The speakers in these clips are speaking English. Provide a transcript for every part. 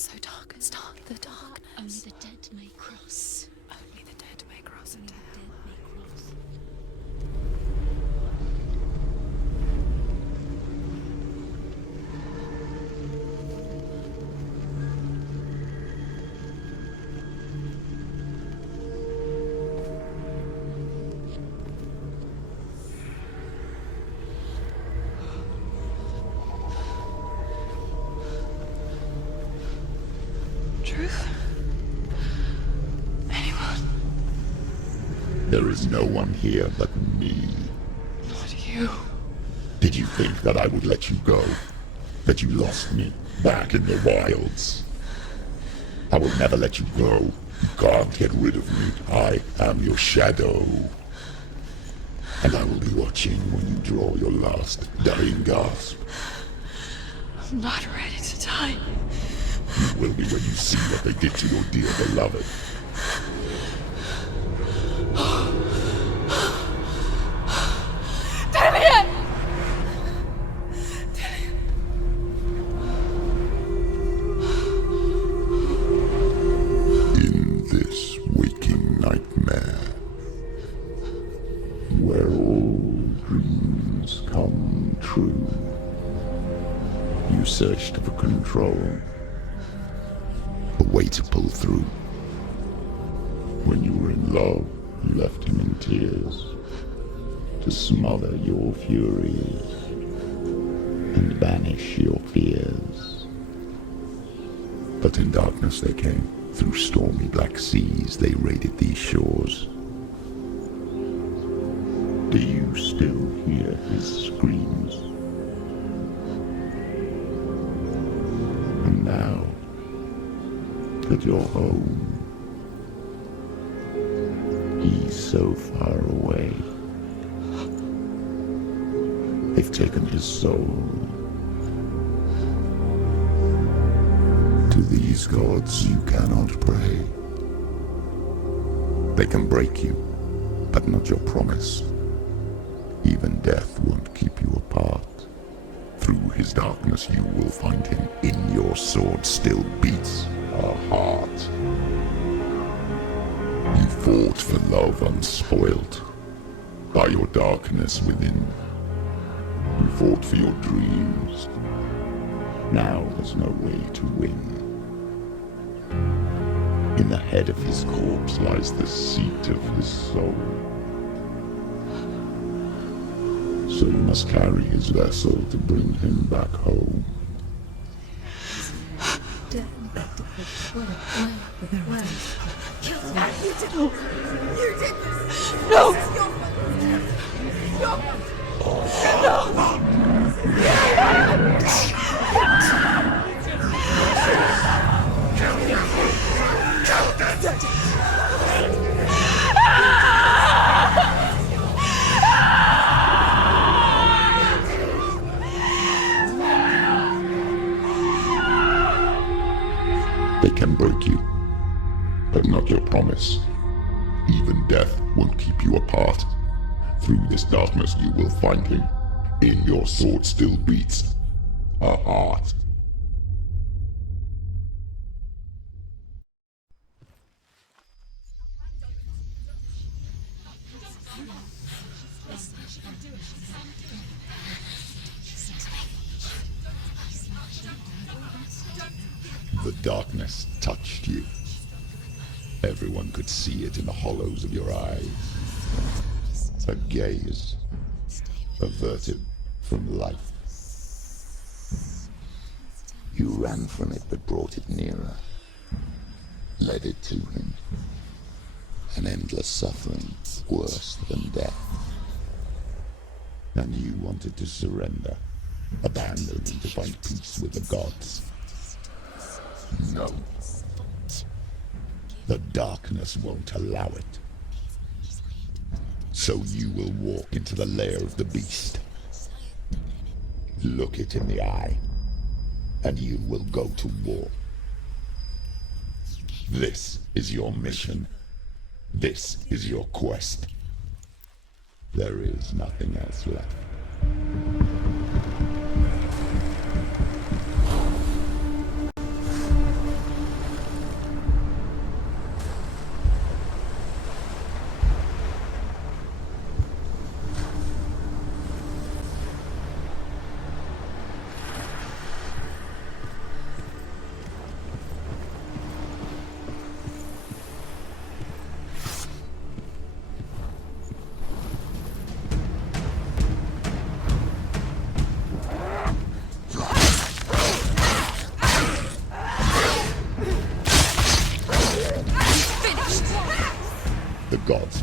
so dark. It's dark. The darkness. Only the dead may cross. Only the dead may cross Only into the hell. dead may cross. Truth? Anyone? There is no one here but me. Not you. Did you think that I would let you go? That you lost me back in the wilds? I will never let you go. You can't get rid of me. I am your shadow. And I will be watching when you draw your last dying gasp. I'm not ready to die. You will be when you see what they did to your dear beloved. Damien! In this waking nightmare, where all dreams come true, you searched for control, a way to pull through. When you were in love, you left him in tears, to smother your furies and banish your fears. But in darkness they came, through stormy black seas they raided these shores. Do you still hear his screams? And now that you're home, he's so far away. They've taken his soul. To these gods you cannot pray. They can break you, but not your promise. Even death won't keep you apart. Through his darkness you will find him. In your sword still beats a heart. You fought for love unspoilt by your darkness within. You fought for your dreams. Now there's no way to win. In the head of his corpse lies the seat of his soul. So you must carry his vessel to bring him back home. Dead. Where? Kill him. You did this! No! They can break you, but not your promise. Even death won't keep you apart. Through this darkness you will find him. In your sword still beats a heart. The darkness touched you. Everyone could see it in the hollows of your eyes. A gaze averted from life. You ran from it but brought it nearer. Led it to him. An endless suffering, worse than death. And you wanted to surrender, abandon and to find peace with the gods. No. The darkness won't allow it. So you will walk into the lair of the beast. Look it in the eye, and you will go to war. This is your mission. This is your quest. There is nothing else left.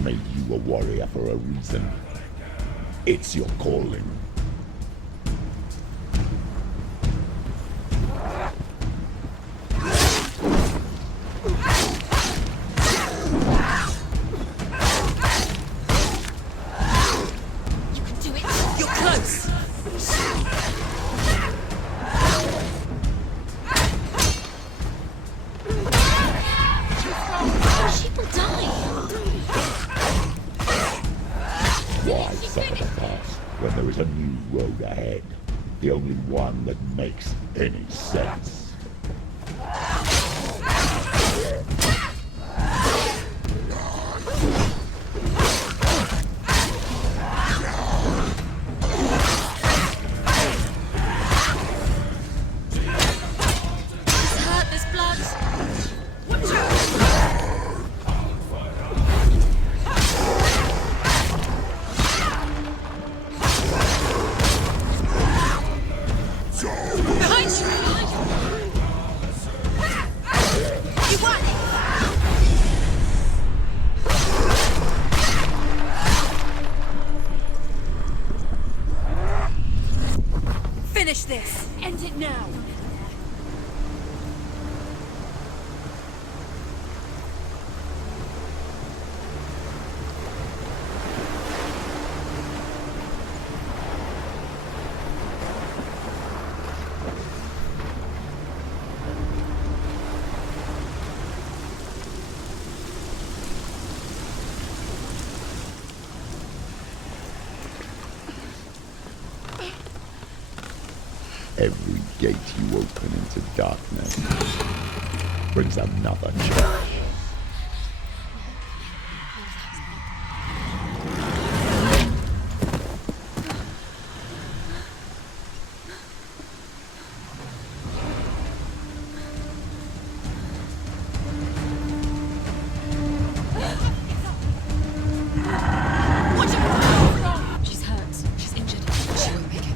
made you a warrior for a reason. It's your calling. You can do it. You're close. She will die. Why suffer the past when there is a new road ahead? The only one that makes any sense. This hurt, this blood. Watch out. Behind you! You won it! Finish this! End it now! Every gate you open into darkness brings another challenge. Watch out! She's hurt. She's injured. She won't make it.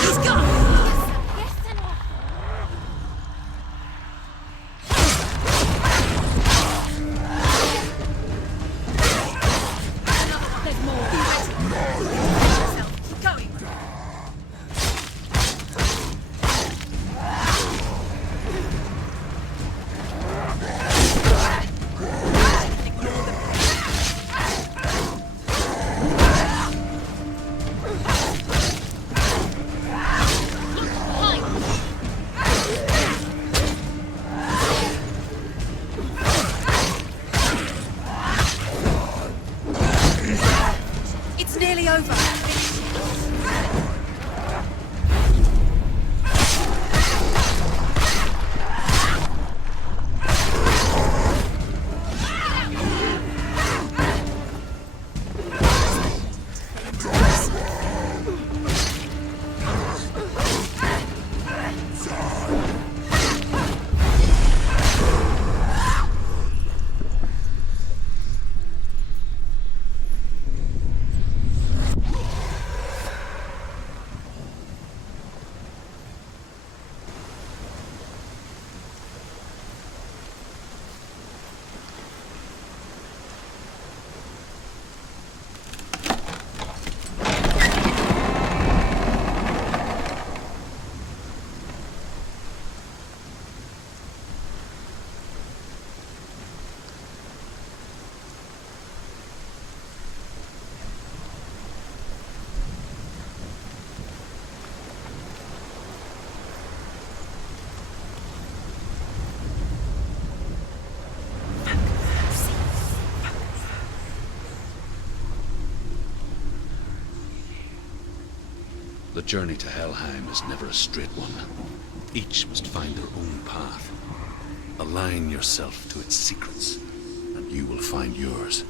He's gone! Yes, Senua! There's more. Keep going. It's nearly over. The journey to Helheim is never a straight one. Each must find their own path. Align yourself to its secrets, and you will find yours.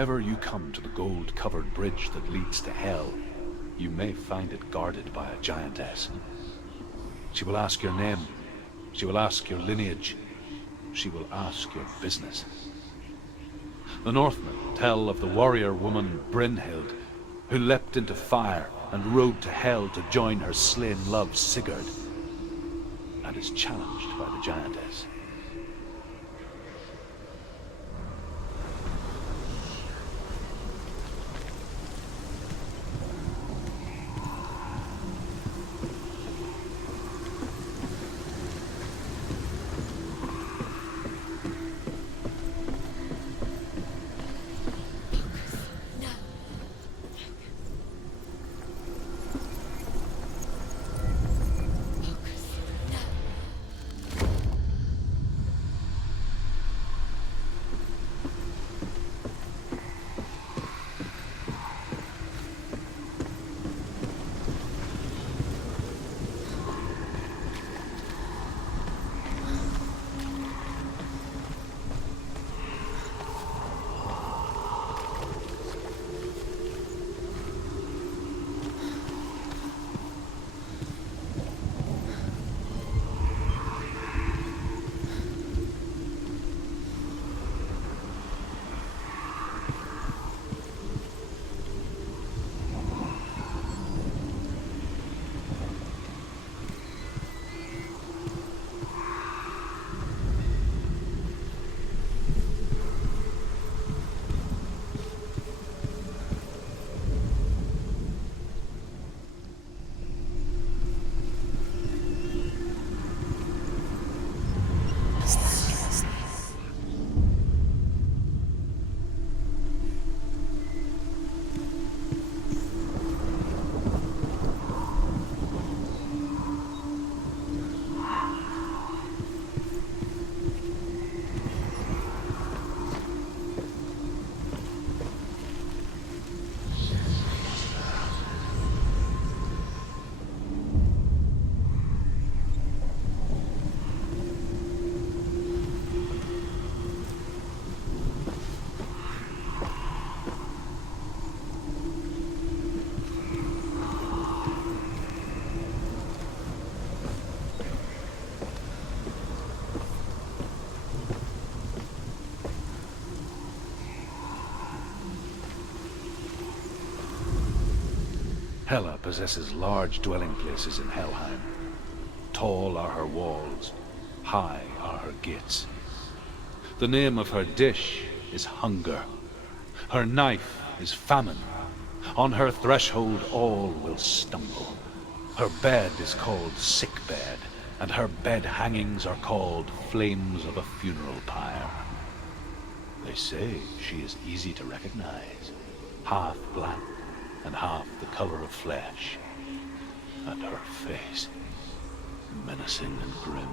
ever you come to the gold-covered bridge that leads to Hell, you may find it guarded by a giantess. She will ask your name. She will ask your lineage. She will ask your business. The Northmen tell of the warrior woman Brynhild, who leapt into fire and rode to Hell to join her slain love Sigurd, and is challenged by the giantess. Hela possesses large dwelling places in Helheim. Tall are her walls, high are her gates. The name of her dish is hunger. Her knife is famine. On her threshold all will stumble. Her bed is called sick bed, and her bed hangings are called flames of a funeral pyre. They say she is easy to recognize, half black and half the color of flesh, and her face menacing and grim.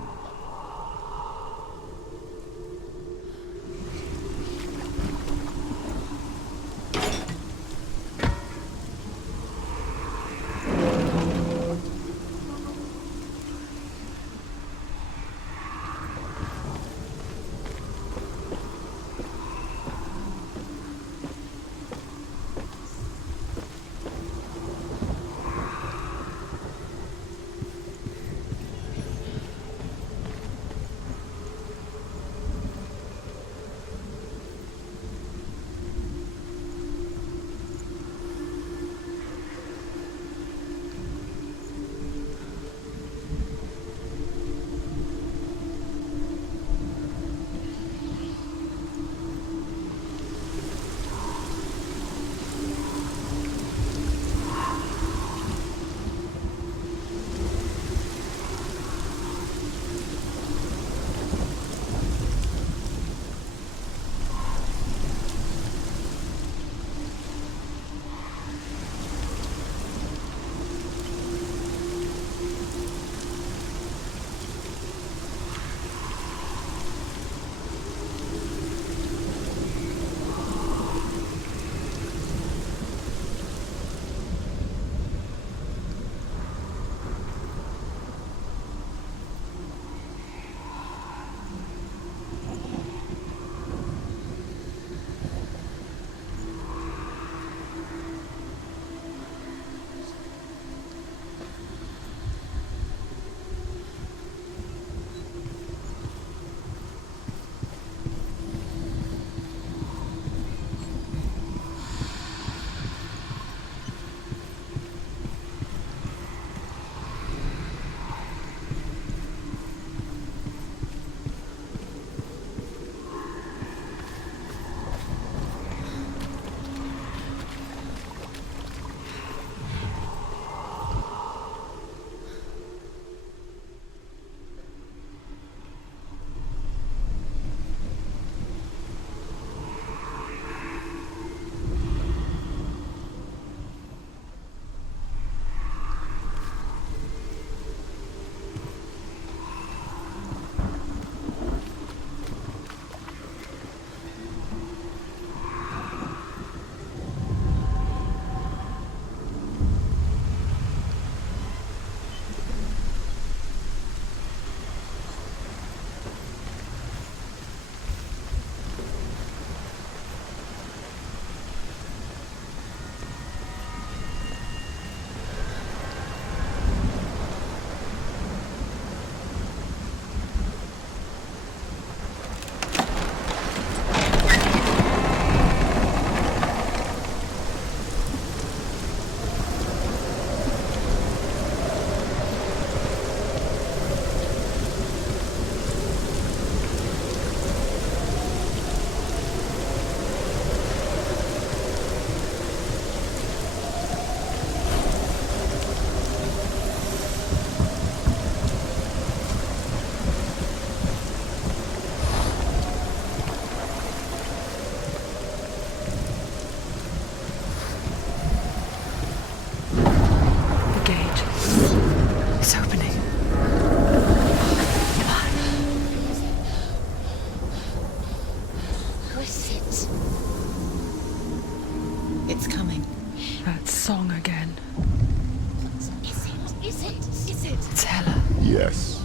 Yes,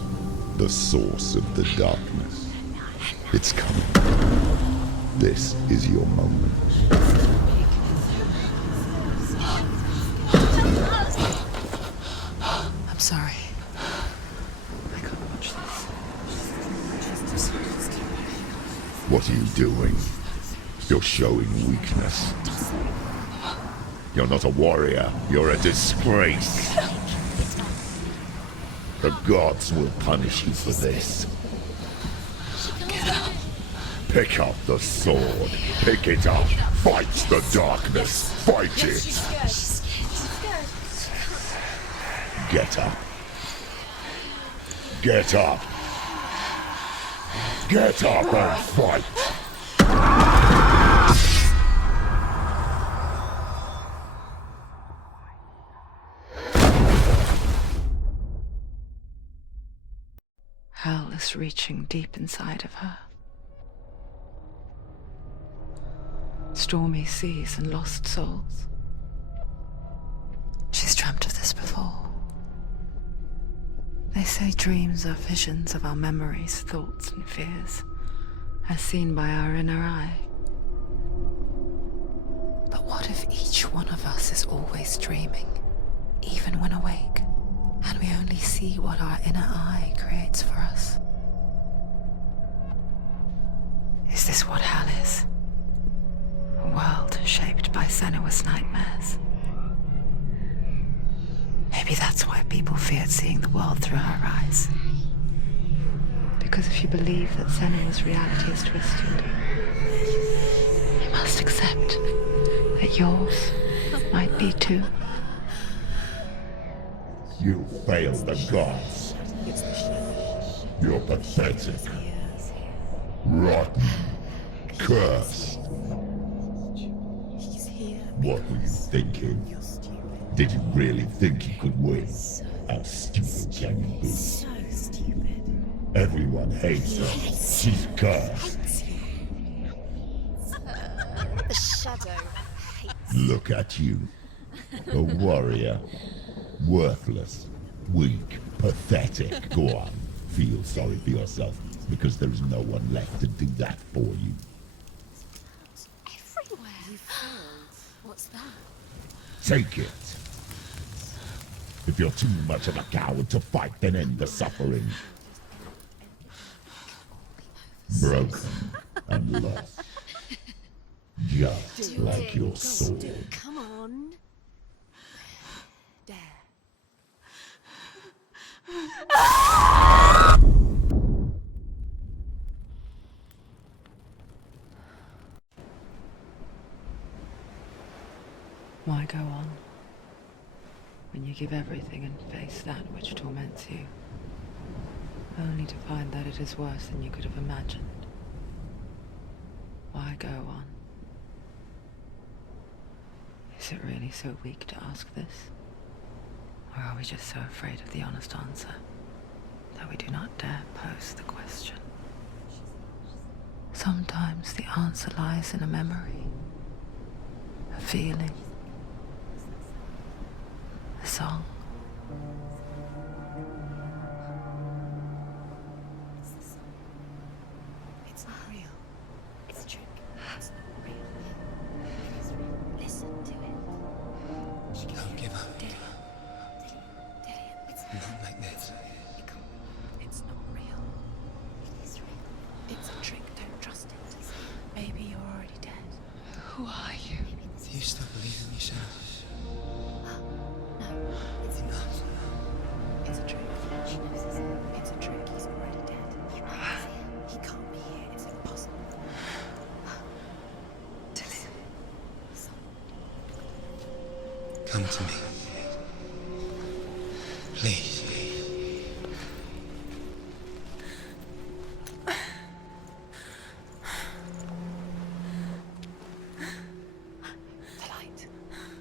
the source of the darkness. It's coming. This is your moment. I'm sorry. I can't watch this. What are you doing? You're showing weakness. You're not a warrior. You're a disgrace. The gods will punish you for this. Pick up the sword. Pick it up. Fight the darkness. Fight it. Get up. Get up. Get up and fight. Hell is reaching deep inside of her. Stormy seas and lost souls. She's dreamt of this before. They say dreams are visions of our memories, thoughts, and fears, As seen by our inner eye. But what if each one of us is always dreaming, even when awake, and we only see what our inner eye creates for us? Is this what hell is? A world shaped by SENUA'S nightmares. Maybe that's why people feared seeing the world through her eyes. Because if you believe that SENUA'S reality is twisted, you must accept that yours might be too. You failed the gods. You're pathetic. Rotten. Cursed. What were you thinking? Did you really think you could win? How stupid can you be? So stupid. Everyone hates her. She's cursed. The shadow hates. Look at you. A warrior. Worthless. Weak. Pathetic. Go on. Feel sorry for yourself, because there is no one left to do that for you. Everywhere. You failed. What's that? Take it. If you're too much of a coward to fight, then end the suffering. Broken and lost. Just like your sword. Come on. Dare. Why go on when you give everything and face that which torments you, only to find that it is worse than you could have imagined? Why go on? Is it really so weak to ask this? Or are we just so afraid of the honest answer that we do not dare pose the question? Sometimes the answer lies in a memory, a feeling, a song. It's not real. It's a trick. It's not real. It is real. Listen to it. Don't give up. Daddy. It's Not like this. It's not real. It is real. It's a trick. Don't trust it. Maybe you're already dead. Who are you? Do you still believe in yourself? No, it's not. It's a trick. She knows this. It's a trick. He's already dead. He can't be here. It's impossible. Come to me. Please. The light.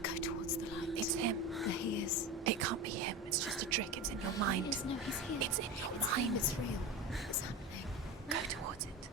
Go towards the light. It's him. There he is. It can't be him. It's just a trick. It's in your mind. No, he's here. It's in your mind. It's real. It's happening. Go towards it.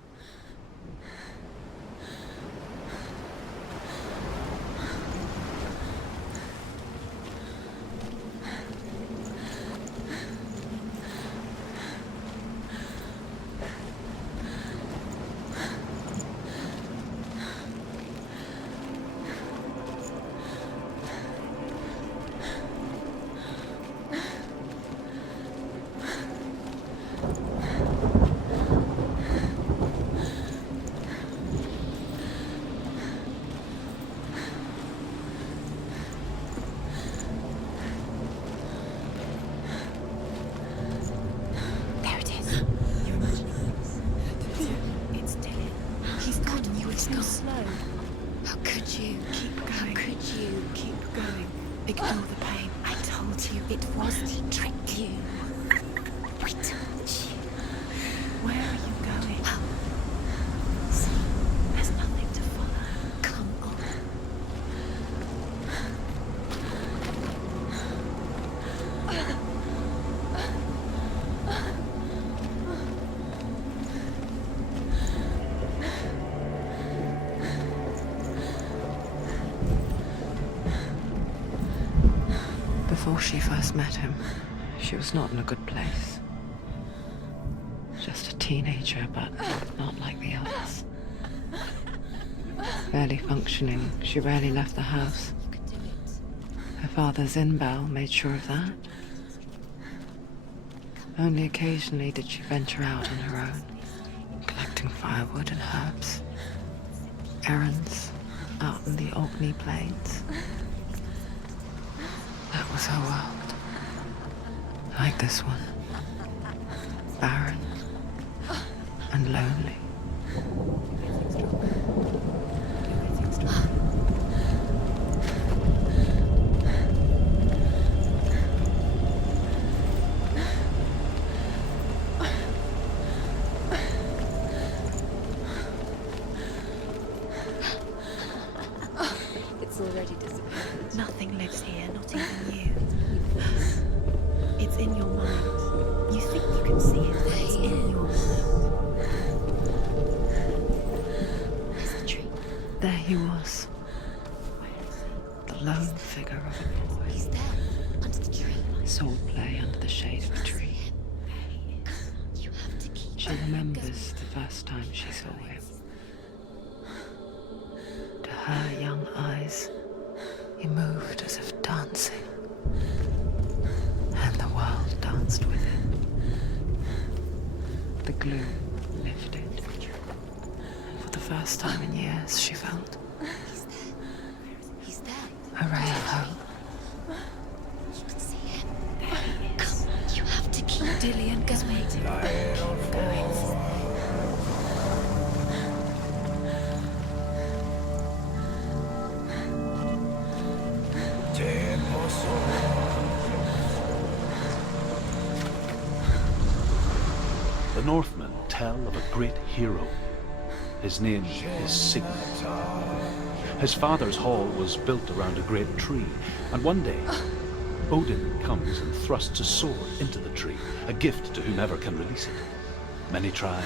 Before she first met him, she was not in a good place. Just a teenager, but not like the others. Barely functioning, she rarely left the house. Her father's in-bell made sure of that. Only occasionally did she venture out on her own, collecting firewood and herbs. Errands out in the Orkney Plains. That was her world. Like this one. Barren and lonely. It's already disappeared. Nothing lives here, not even you. It's in your mind. You think you can see it, but it's in your mind. There's the tree. There he was. The lone figure of a boy. He's there, under the tree. Swordplay under the shade of a tree. You have to keep She remembers the first time she saw him. To her young eyes, he moved as if dancing. And the world danced with him. The gloom lifted. And for the first time in years, she felt He's there. a ray of hope. You can see him. There he is. Come, you have to keep Dillian going. Keep going. The Northmen tell of a great hero. His name is Sigmund. His father's hall was built around a great tree, and one day, Odin comes and thrusts a sword into the tree, a gift to whomever can release it. Many try,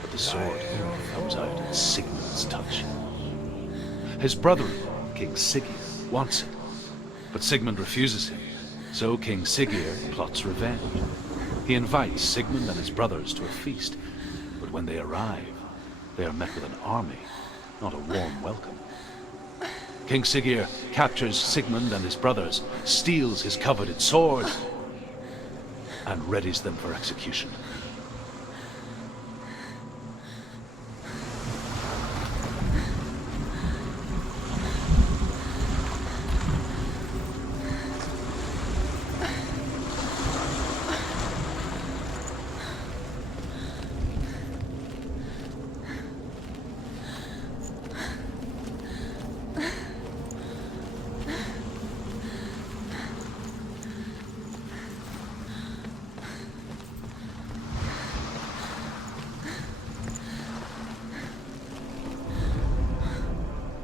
but the sword only comes out at Sigmund's touch. His brother-in-law, King Siggeir, wants it, but Sigmund refuses him, so King Siggeir plots revenge. He invites Sigmund and his brothers to a feast, but when they arrive, they are met with an army, not a warm welcome. King Siggeir captures Sigmund and his brothers, steals his coveted sword, and readies them for execution.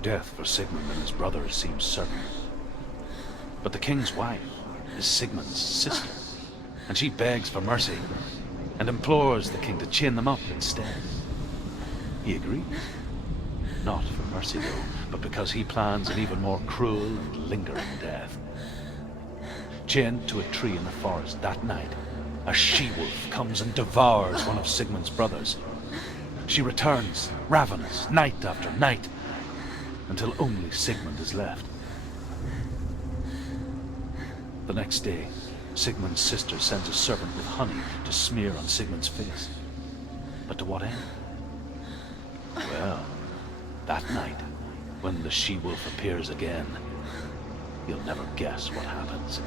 Death for Sigmund and his brothers seems certain. But the king's wife is Sigmund's sister, and she begs for mercy and implores the king to chain them up instead. He agrees. Not for mercy, though, but because he plans an even more cruel and lingering death. Chained to a tree in the forest that night, a she-wolf comes and devours one of Sigmund's brothers. She returns, ravenous, night after night, until only Sigmund is left. The next day, Sigmund's sister sends a servant with honey to smear on Sigmund's face. But to what end? Well, that night, when the she-wolf appears again, you'll never guess what happens.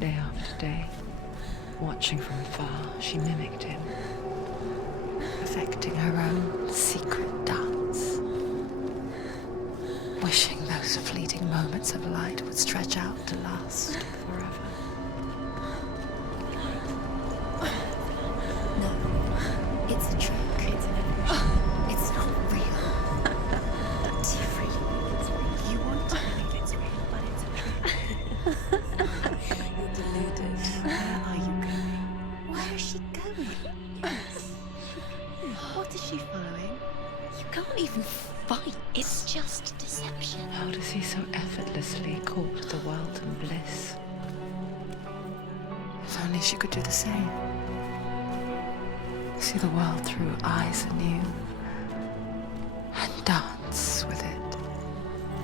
Day after day, watching from afar, she mimicked him. Her perfecting her own secret dance. Wishing those fleeting moments of light would stretch out to last forever. No, it's a trick. It's an illusion. It's not real. Do you really think it's real? You want to believe it's real, but it's a trick. You're deluded. Where are you going? Where is she going? Yes. What is she following? You can't even fight. It's just deception. How does he so effortlessly court the world and bliss? If only she could do the same. See the world through eyes anew and dance with it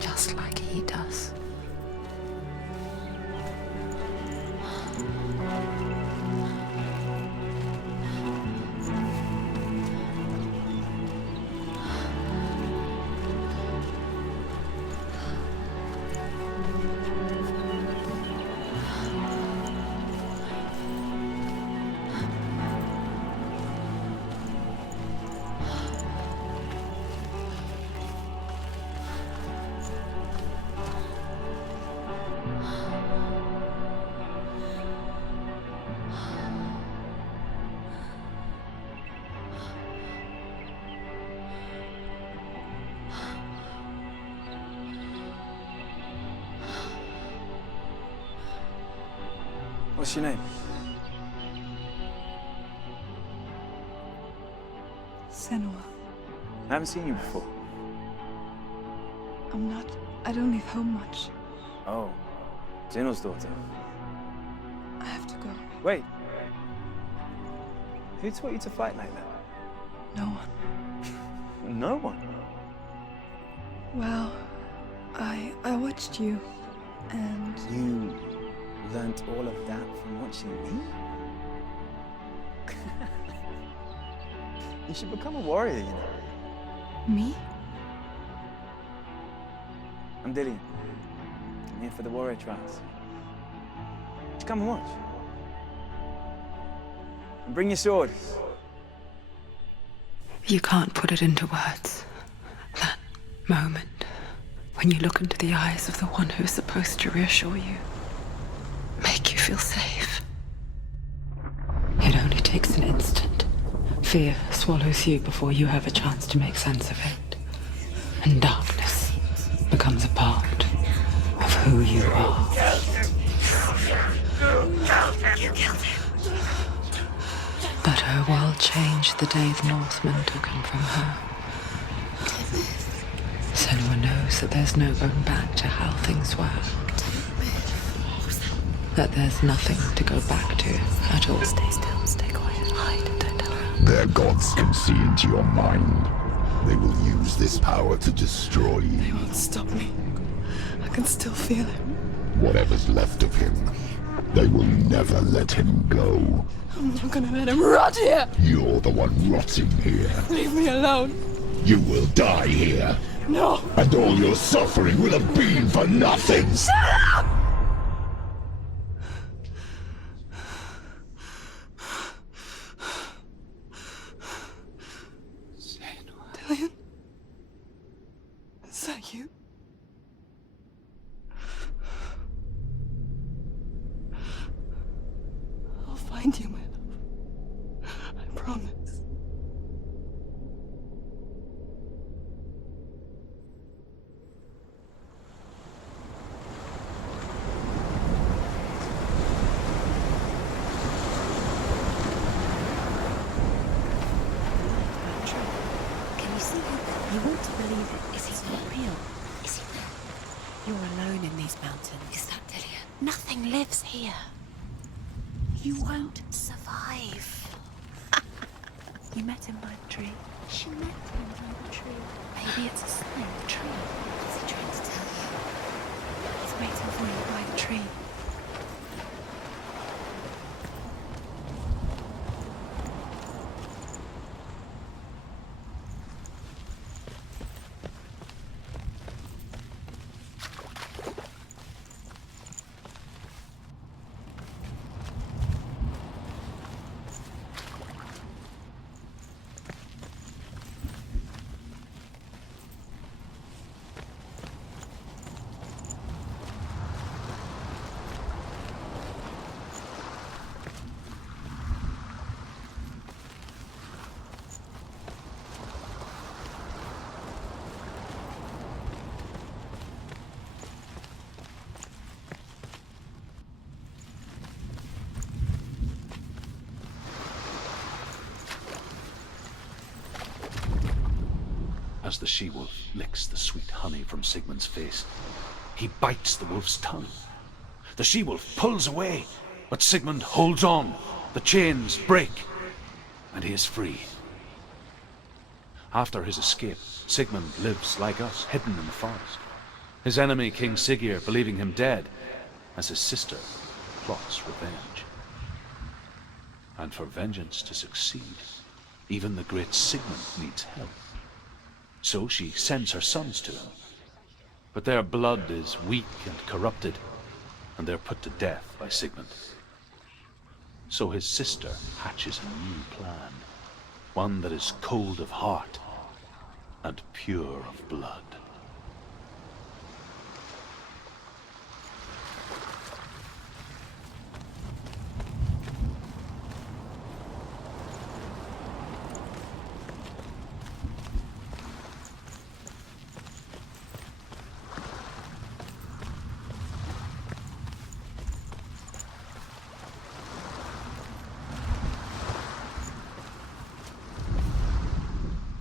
just like he does. What's your name? Senua. I haven't seen you before. I don't leave home much. Oh, Zeno's daughter. I have to go. Wait. Who taught you to fight like that? No one. No one. Well, I watched you, and You learnt all of that from watching me? You should become a warrior, you know. me? I'm Dillian. I'm here for the warrior trials. Just come and watch. And bring your sword. You can't put it into words. That moment when you look into the eyes of the one who is supposed to reassure you, make you feel safe. It only takes an instant. Fear swallows you before you have a chance to make sense of it. And darkness becomes a part of who you are. You killed him. But her world changed the day the Northmen took him from her. Senua knows that there's no going back to how things were. That there's nothing to go back to at all. Stay still, stay quiet, hide, don't tell her. Their gods can see into your mind. They will use this power to destroy They you. won't stop me. I can still feel him. Whatever's left of him, they will never let him go. I'm not gonna let him rot here. You're the one rotting here. Leave me alone. You will die here. No. And all your suffering will have been for nothing. Shut up! Dillian? Is that you? I'll find you, my love. I promise. Can you see him? You want to believe it. Is he not real? Is he there? You're alone in these mountains. Is that Dillian? Nothing lives here. You won't survive. You met him by the tree. She met him by the tree. Maybe it's a sign. The tree. What's he trying to tell you? He's waiting for you by the tree. As the she-wolf licks the sweet honey from Sigmund's face, he bites the wolf's tongue. The she-wolf pulls away, but Sigmund holds on. The chains break, and he is free. After his escape, Sigmund lives like us, hidden in the forest. His enemy, King Siggeir, believing him dead, as his sister plots revenge. And for vengeance to succeed, even the great Sigmund needs help. So she sends her sons to him. But their blood is weak and corrupted, and they're put to death by Sigmund. So his sister hatches a new plan, one that is cold of heart and pure of blood.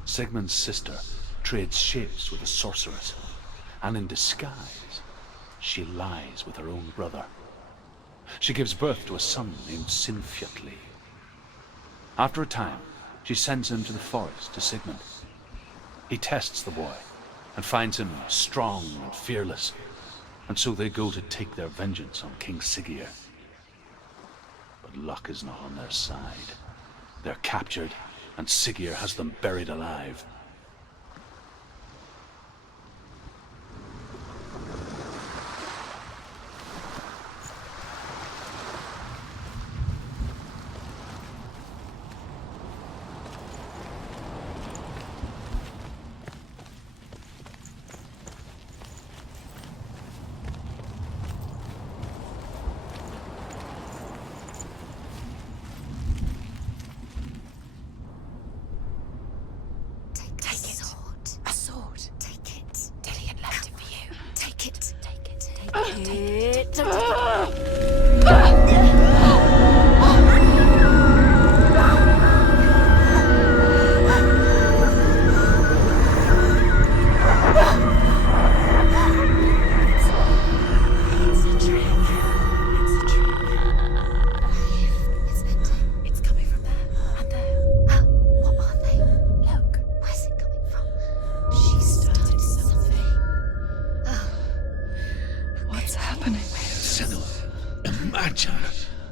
Sigmund's sister trades shapes with a sorceress, and in disguise, she lies with her own brother. She gives birth to a son named Sinfjotli. After a time, she sends him to the forest to Sigmund. He tests the boy and finds him strong and fearless, and so they go to take their vengeance on King Siggeir. But luck is not on their side. They're captured, and Siggeir has them buried alive.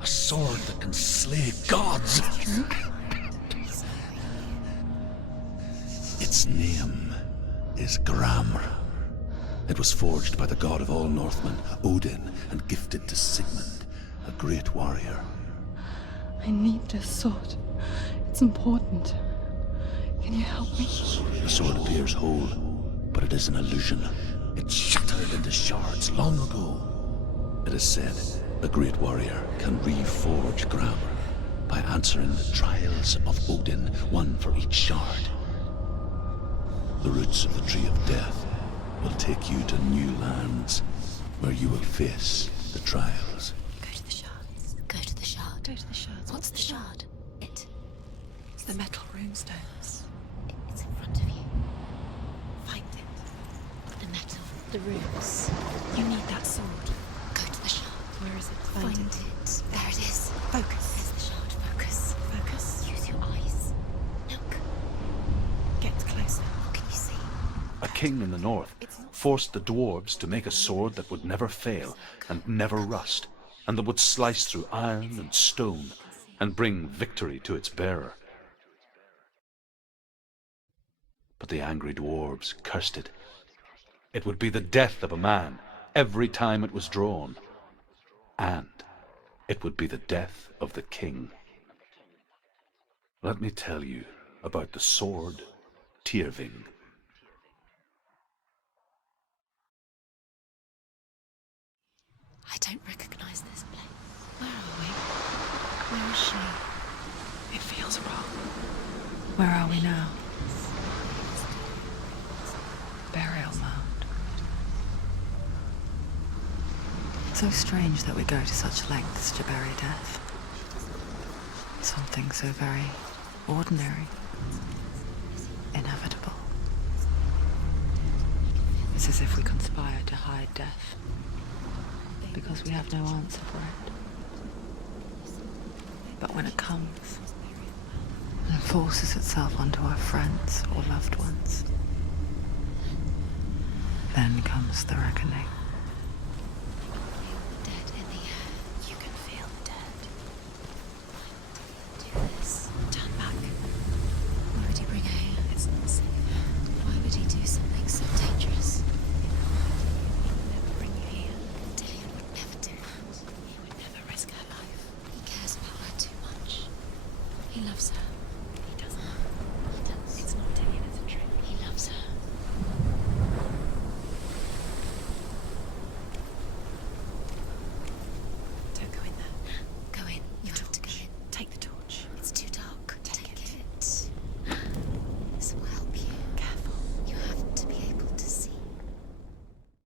A sword that can slay gods. Its name is Gramr. It was forged by the god of all Northmen, Odin, and gifted to Sigmund, a great warrior. I need this sword. It's important. Can you help me? The sword appears whole, but it is an illusion. It shattered into shards long ago. It is said a great warrior can reforge Gramr by answering the trials of Odin, one for each shard. The roots of the Tree of Death will take you to new lands where you will face the trials. Go to the shards. Go to the shard. Go to the shards. What's the shard? It's the metal runestones. It's in front of you. Find it. The metal. The runes. You need that sword. Go to the shard. Where is it? Find it. There it is. Focus. There's the shard. Focus. Focus. Use your eyes. Look. Get closer. What can you see? A king in the north forced the dwarves to make a sword that would never fail and never rust, and that would slice through iron and stone and bring victory to its bearer. But the angry dwarves cursed it. It would be the death of a man every time it was drawn, and it would be the death of the king. Let me tell you about the sword Tyrving. I don't recognize this place. Where are we? Where is she? It feels wrong. Where are we now? Burial mound. So strange that we go to such lengths to bury death. Something so very ordinary, inevitable. It's as if we conspire to hide death, because we have no answer for it. But when it comes, and forces itself onto our friends or loved ones, then comes the reckoning. Dead in the air. You can feel the dead. Do this. Turn back. Why would he bring her here? It's not safe. Why would he do something so dangerous? He would never bring you here. Dillian would never do that. He would never risk her life. He cares about her too much. He loves her.